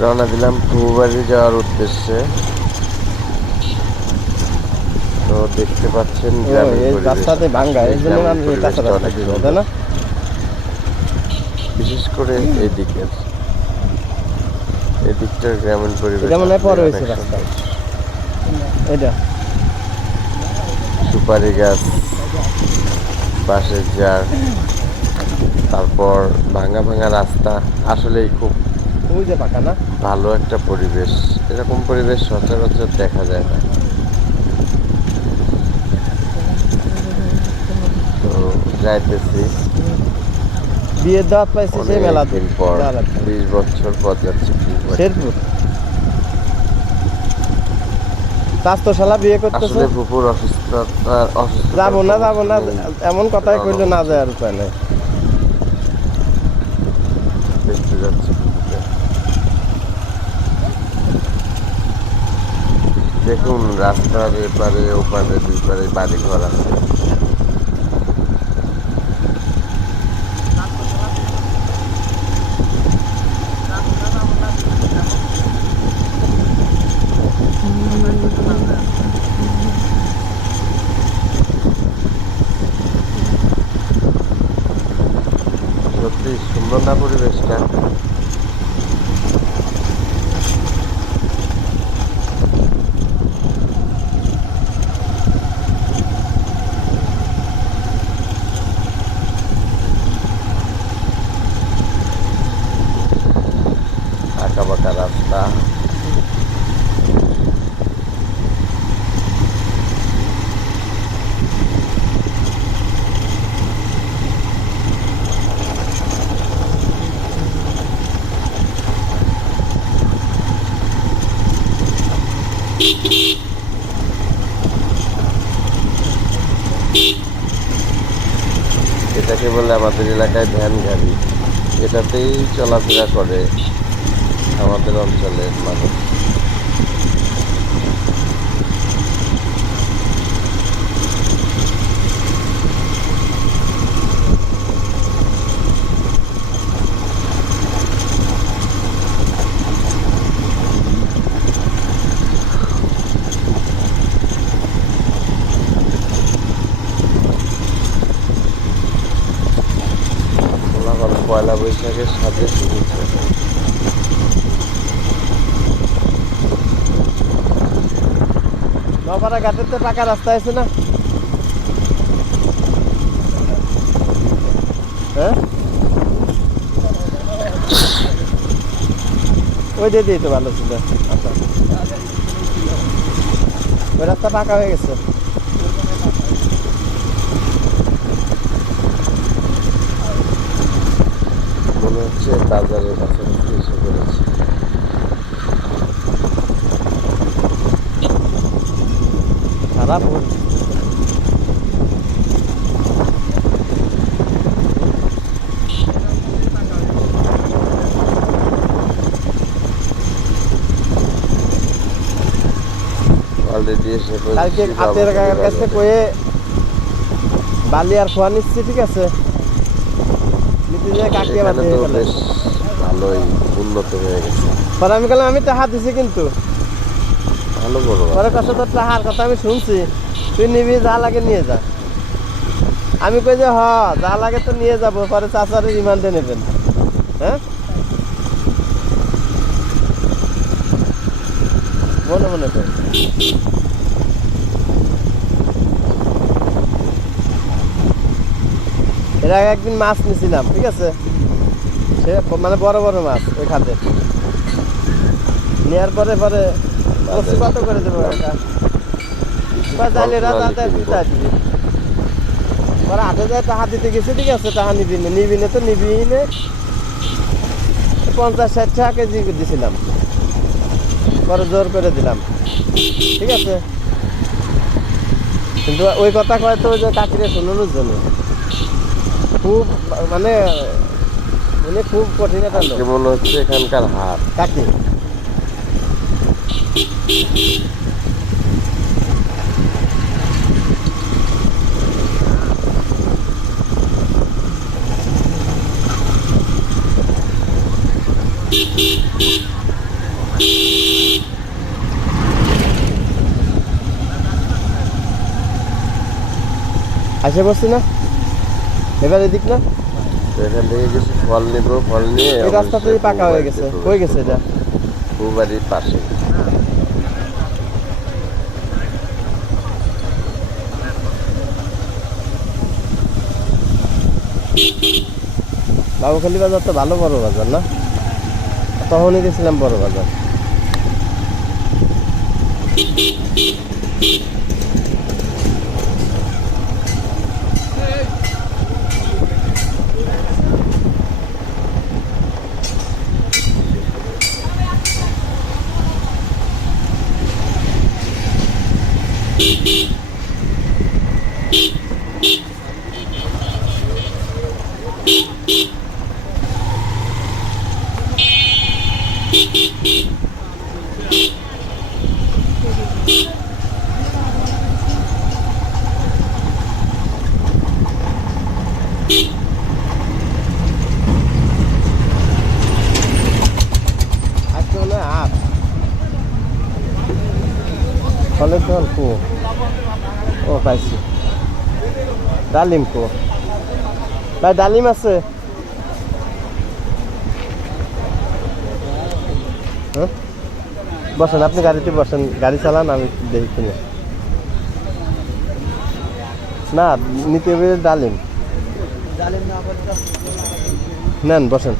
রওনা দিলাম ফুবাড়ি যাওয়ার উদ্দেশ্যে। তো দেখতে পাচ্ছেন গ্রামীণ পরিবেশটা অনেক সুন্দর, বিশেষ করে এদিকটার গ্রামীণ পরিবেশ অনেক সুন্দর। সুপারি গাছ, বাঁশের ঝাড়, তারপর ভাঙা ভাঙা রাস্তা, আসলেই খুব ভালো একটা পরিবেশ। এরকম পরিবেশ সচরাচর দেখা যায় না। তো যাইতেছি বিয়ের দাওয়াত পাইছি সেই মেলা দিন পর, 20 বছর পর যাচ্ছি শেরপুর। শালা বিয়ে করতেছে। আসলে ফুপুর অসুস্থতা যাবো না এমন কথাই কইলো, না যায় আর উপায় নাই। দেখতে যাচ্ছি ফুপুকে। দেখুন রাস্তার এপারে ওপারে দুই পারে বাড়ি ঘর আছে। সত্যি সুন্দর না পরিবেশটা? আঁকা বাঁকা রাস্তা, এটাকে বলে আমাদের এলাকায় ভ্যান গাড়ি। এটাতেই চলাফেরা করে আমাদের অঞ্চলের মানুষ। পয়লা বৈশাখের সাথে শুরুছে। নপাড়া ঘাটের তো পাকা রাস্তা আছে না? হ্যাঁ, ওই দিয়ে তো ভালো ছিল। আচ্ছা, ওই রাস্তা পাকা হয়ে গেছে। মনে হচ্ছে বাজারের কাছাকাছি এসে পড়েছে। খারাপ অলরেডি এসে পড়েছে। কালকে হাতের কাছে কয়ে বালি আর খোয়া নিচ্ছি, ঠিক আছে? এখানে তো বেশ ভালোই উন্নত হয়ে গেছে। পরে আমি বললাম আমি টাকা দিছি, কিন্তু ভালো বড় পরে কত তোর টাকার কথা আমি শুনছি, তুই নিবি, যা লাগে নিয়ে যা। আমি কই যে যা লাগে তো নিয়ে যাবো, পরে চাচারে রিমান্ডে নেবেন। হ্যাঁ, মনে মনে কর। এর আগে একদিন মাছ নিয়েছিলাম, ঠিক আছে? সে মানে বড় বড় মাছ ওই খাতে নেওয়ার পরে কত করে দেবো পরে হাতে যায় টাকা দিতে গেছে, ঠিক আছে? টাকা নিবি না তো নিবি নে। 50-60 টাকা কেজি দিছিলাম, পরে জোর করে দিলাম, ঠিক আছে? কিন্তু ওই কথা হয়তো ওই যে কাকিরে শোনানোর জন্য খুব মানে উনি খুব কঠিন একটা লোক। মনে হচ্ছে এখানকার হাট। কাকি আসে বসছি না, এবার এদিক না, তো এখান থেকে কিছু ফল নিব, ফল নিয়ে এই রাস্তাটাই পাকা হয়ে গেছে, হয়ে গেছে এটা। বাড়ির পাশে। বাবুখালী বাজার তো ভালো বড় বাজার না, তখনই গেছিলাম বড় বাজার। আজকে মনে হয় আট ফলের দোকান কো, ও পাইছি। ডালিম কো ভাই, ডালিম আছে? হ্যাঁ বসেন, আপনি গাড়িতে বসেন, গাড়ি চালান, আমি দেখি কিনে। না নিতে হবে ডালিম, নেন বসেন।